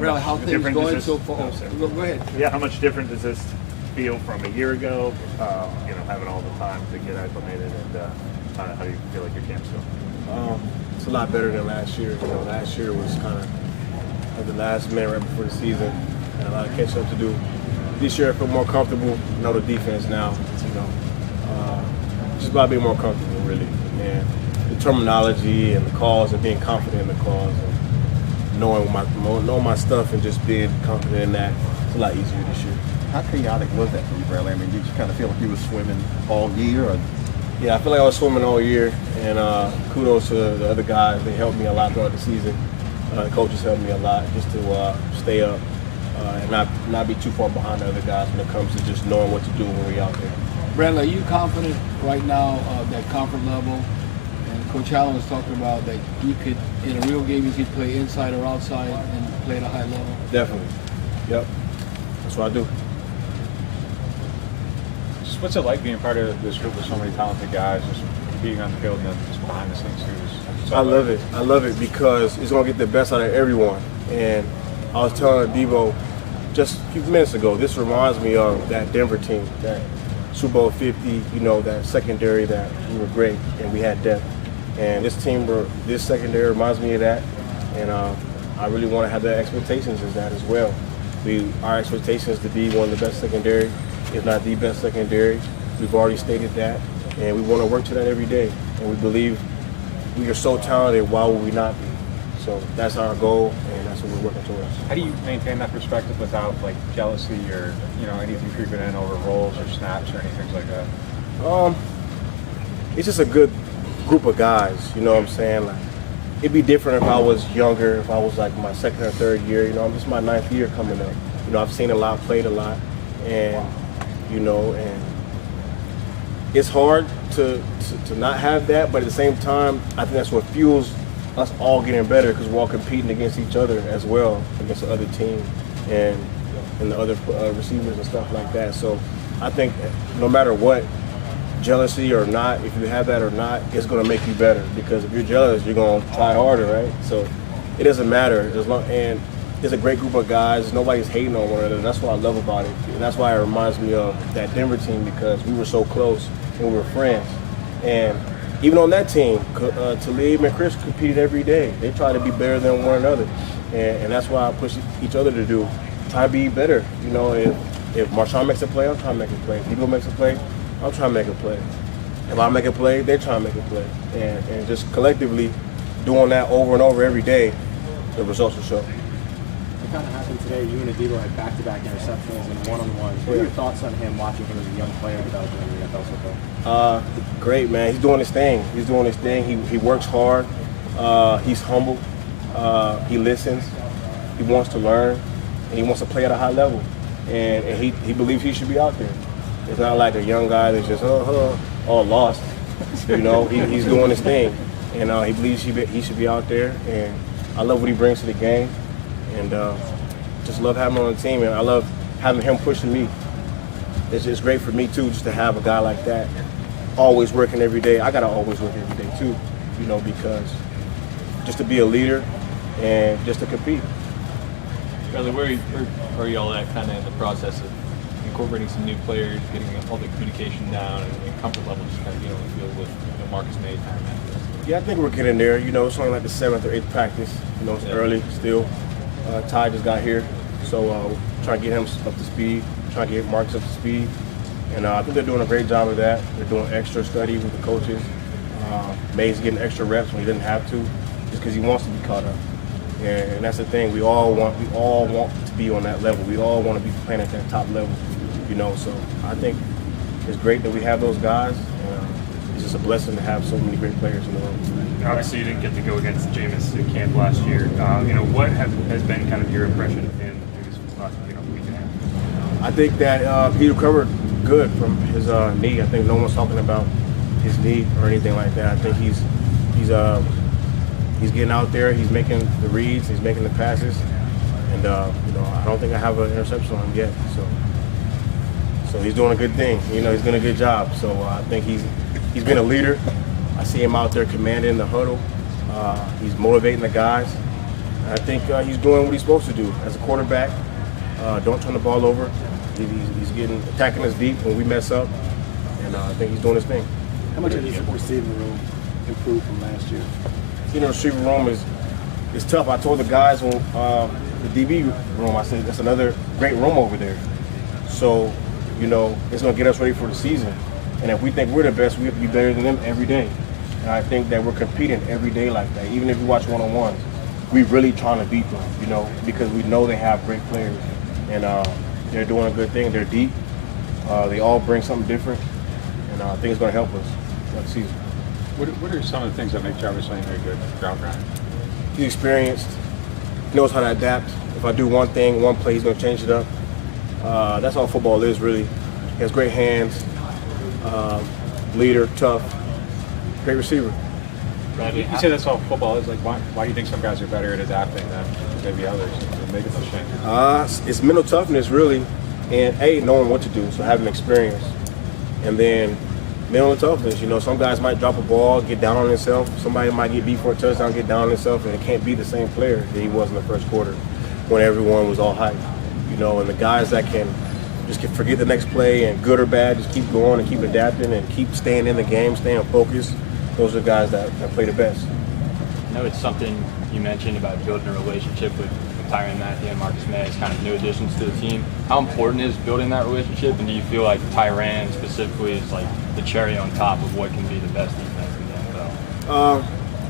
really how things going so far. Go ahead. Yeah, how much different does this feel from a year ago? Having all the time to get acclimated, and how do you feel like your camp's going? It's a lot better than last year. Last year was kind of at the last minute right before the season, and a lot of catch up to do. This year I feel more comfortable. Know the defense now. Just about being more comfortable, really, and the terminology and the calls and being confident in the calls and knowing my stuff and just being confident in that. It's a lot easier this year. How chaotic was that for you, Bradley? I mean, did you kind of feel like you were swimming all year? Or? Yeah, I feel like I was swimming all year, and kudos to the other guys. They helped me a lot throughout the season. The coaches helped me a lot just to stay up and not be too far behind the other guys when it comes to just knowing what to do when we're out there. Bradley, are you confident right now that comfort level? And Coach Allen was talking about that you could, in a real game, you could play inside or outside and play at a high level. Definitely. Yep. That's what I do. Just what's it like being part of this group with so many talented guys, just being on the field and just behind the scenes too? I love it. I love it because it's going to get the best out of everyone. And I was telling Debo just a few minutes ago, this reminds me of that Denver team, that Super Bowl 50, that secondary that we were great and we had depth. And this secondary reminds me of that. And I really want to have that expectations as that as well. Our expectation is to be one of the best secondary, if not the best secondary. We've already stated that, and we want to work to that every day. And we believe we are so talented, why would we not be? So that's our goal, and that's what we're working towards. How do you maintain that perspective without jealousy or anything creeping in over roles or snaps or anything like that? It's just a good group of guys. You know what I'm saying? It'd be different if I was younger, if I was my second or third year. This is my 9th year coming up. I've seen a lot, played a lot, and and it's hard to not have that, but at the same time, I think that's what fuels us all getting better because we're all competing against each other as well, against the other team and the other receivers and stuff like that. So I think no matter what, jealousy or not, if you have that or not, it's going to make you better because if you're jealous, you're going to try harder, right? So it doesn't matter. And it's a great group of guys. Nobody's hating on one another. That's what I love about it. And that's why it reminds me of that Denver team because we were so close and we were friends. And even on that team, Talib and Chris competed every day. They try to be better than one another. And that's why I push each other to do. Try to be better. If Marshawn makes a play, I'm trying to make a play. If Debo makes a play, I'm trying to make a play. If I make a play, they're trying to make a play. And just collectively doing that over and over every day, the results will show. It kind of happened today. You and Adebo had back-to-back interceptions and one-on-ones. What are your thoughts on him, watching him as a young player developing in the NFL football? Great, man. He's doing his thing. He works hard. He's humble. He listens. He wants to learn. And he wants to play at a high level. And he believes he should be out there. It's not like a young guy that's just all lost. He's doing his thing. And he believes he should be out there. And I love what he brings to the game. And just love having him on the team, and I love having him pushing me. It's just great for me too, just to have a guy like that, always working every day. I gotta always work every day too, because just to be a leader and just to compete. Bradley, where are y'all at kind of in the process of incorporating some new players, getting all the communication down and comfort level, just kind of in the field with Marcus May, Tyrann? Yeah, I think we're getting there. It's only like the 7th or 8th practice. It's early still. Ty just got here, so trying to get him up to speed, trying to get Marcus up to speed. And I think they're doing a great job of that. They're doing extra study with the coaches. May's getting extra reps when he didn't have to, just because he wants to be caught up. And that's the thing. We all want to be on that level. We all want to be playing at that top level. So I think it's great that we have those guys. It's just a blessing to have so many great players in the world. Obviously, you didn't get to go against Jameis in camp last year. What has been kind of your impression of him through this last week and a half? I think that he recovered good from his knee. I think no one's talking about his knee or anything like that. I think he's getting out there. He's making the reads. He's making the passes. And I don't think I have an interception on him yet. So he's doing a good thing. He's doing a good job. So I think he's been a leader. I see him out there commanding the huddle. He's motivating the guys. I think he's doing what he's supposed to do as a quarterback. Don't turn the ball over. He's attacking us deep when we mess up, and I think he's doing his thing. How much has the receiving room improved from last year? You know, the receiving room is tough. I told the guys when the DB room, I said that's another great room over there. So, you know, it's going to get us ready for the season. And if we think we're the best, we have to be better than them every day. And I think that we're competing every day like that. Even if you watch one-on-ones, we're really trying to beat them, you know, because we know they have great players. And they're doing a good thing. They're deep. They all bring something different. And I think it's going to help us next season. What are some of the things that make Jameis a good route runner? He's experienced. He knows how to adapt. If I do one thing, one play, he's going to change it up. That's all football is, really. He has great hands, leader, tough, great receiver. You say that's all football is. Like, why do you think some guys are better at adapting than maybe others and making those changes? It's mental toughness, really, and knowing what to do, so having experience. And then mental toughness, you know, some guys might drop a ball, get down on himself. Somebody might get beat for a touchdown, get down on himself, and it can't be the same player that he was in the first quarter when everyone was all hyped. You know, and the guys that can just forget the next play and good or bad, just keep going and keep adapting and keep staying in the game, staying focused. Those are the guys that play the best. I know it's something you mentioned about building a relationship with Tyrann, Mathieu, and Marcus May as kind of new additions to the team. How important is building that relationship, and do you feel like Tyrann specifically is like the cherry on top of what can be the best defense in the NFL?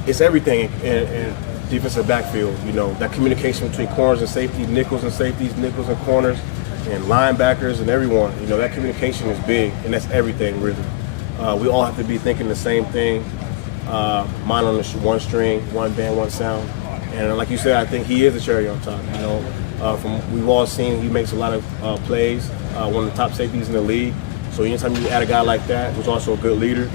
It's everything in defensive backfield. You know, that communication between corners and safeties, nickels and safeties, nickels and corners, and linebackers and everyone. You know, that communication is big, and that's everything, really. We all have to be thinking the same thing, mind on the one string, one band, one sound. And like you said, I think he is the cherry on top. You know, we've all seen he makes a lot of plays, one of the top safeties in the league. So anytime you add a guy like that, who's also a good leader,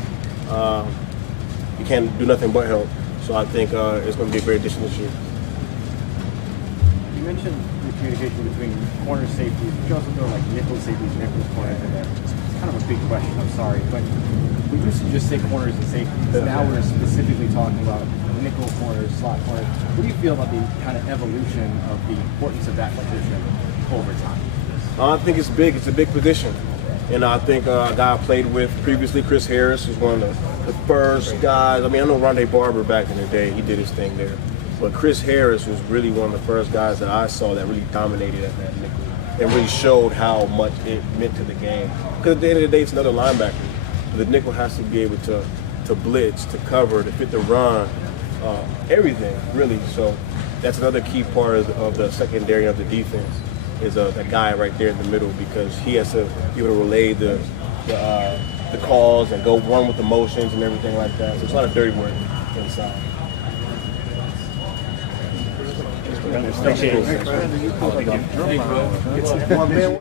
you can't do nothing but help. So I think it's going to be a great addition this year. You mentioned the communication between corner safeties, but you also throw like nickel safeties, nickel corners in there. It's kind of a big question, I'm sorry, but we used to just say corners and safeties. Now we're specifically talking about nickel corners, slot corners. What do you feel about the kind of evolution of the importance of that position over time? I think it's big. It's a big position. And I think a guy I played with previously, Chris Harris, was one of the first guys. I mean, I know Rondé Barber back in the day, he did his thing there. But Chris Harris was really one of the first guys that I saw that really dominated at that nickel and really showed how much it meant to the game. Because at the end of the day, it's another linebacker. The nickel has to be able to blitz, to cover, to fit the run, everything, really. So that's another key part of the secondary of the defense is that guy right there in the middle, because he has to be able to relay the calls and go run with the motions and everything like that. So it's a lot of dirty work inside. Appreciate it. Thanks, man.